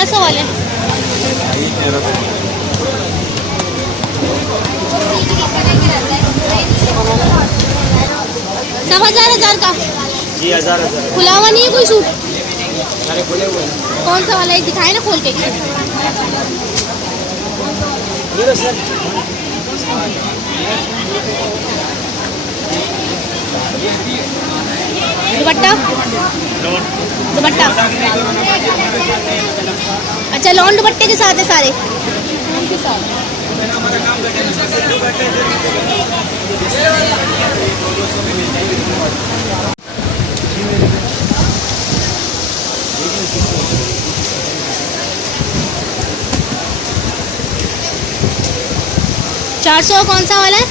1300 वाले सब 1000 का जी। 1000 खुला हुआ नहीं है कोई सूट? सारे खुले हुए हैं। कौन सा वाला है दिखाए ना खोल के। ये सर दुपट्टा दुपट्टा अच्छा लॉन दुपट्टे के साथ है सारे। 400 कौन सा वाला है?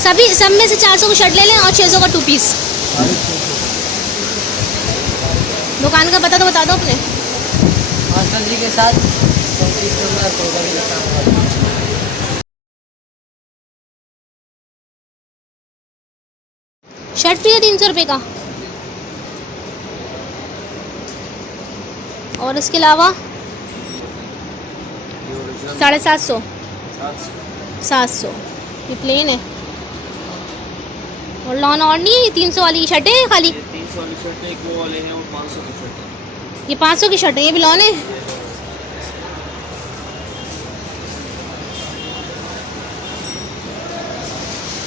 सभी सब में से 400 को शर्ट ले लें और 600 का 2 पीस। दुकान का पता तो बता दो अपने। मास्टर जी के साथ शर्ट भी है 300 रुपये का। और इसके अलावा 750 700 ये प्लेन है। और लॉन और नहीं है? ये 300 वाली शर्ट है खाली? 300 वाली शर्ट है, एक वो वाले हैं और 500 की शर्ट है। ये 500 की शर्ट है, ये भी लॉन है।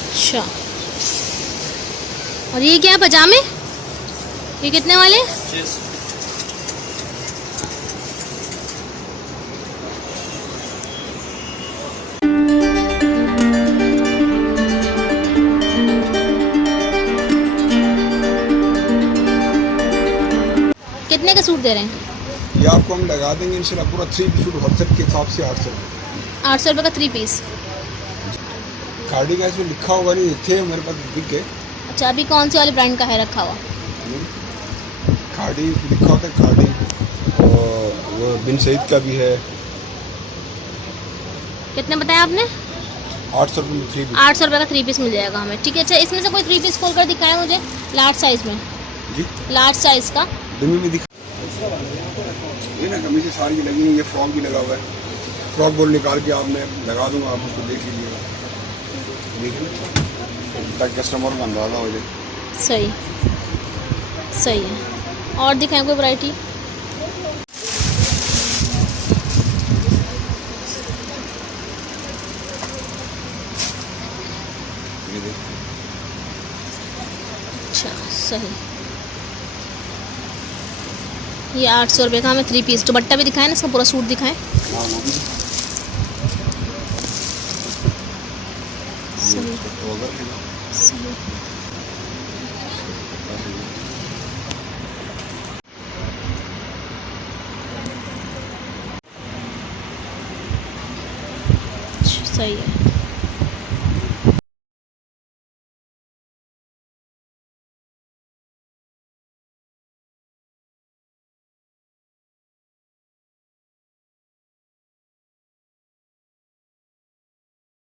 अच्छा और ये क्या है पजामे? ये कितने वाले? 600। कितने का सूट दे रहे हैं? ये आपको हम लगा देंगे इंशाल्लाह पूरा 3 पीस सूट होलसेल के हिसाब से 800 रुपये का 3 पीस। खाड़ी का इसमें लिखा होगा नहीं, थे मेरे पास दिख गए। अच्छा अभी कौन से वाले ब्रांड का है रखा हुआ? खाड़ी लिखा होता है, खाड़ी और वो बिन सईद का भी है। कितने बताया आपने? 800 रुपये में 3 पीस। 800 रुपये का 3 पीस मिल जाएगा हमें। ठीक है अच्छा इसमें से कोई 3 पीस खोल कर दिखाएं मुझे लार्ज साइज़ में। जी लार्ज साइज़ का डमी में दिखा ये ना कमीज सारी की लगी हुई, ये फ्रॉक भी लगा हुआ है। फ्रॉक बोल निकाल के आपने लगा दूंगा, आप उसको देख लीजिएगा, देखिए ताकि कस्टमर को अंदाजा हो जाए। सही सही है। और दिखाएं कोई वैरायटी? अच्छा सही। ये 800 रुपये का हमें 3 पीस। दुपट्टा भी दिखाएं ना, इसका पूरा सूट दिखाएं। हाँ वो भी सही ट्राउज़र है ना। सही। सही है।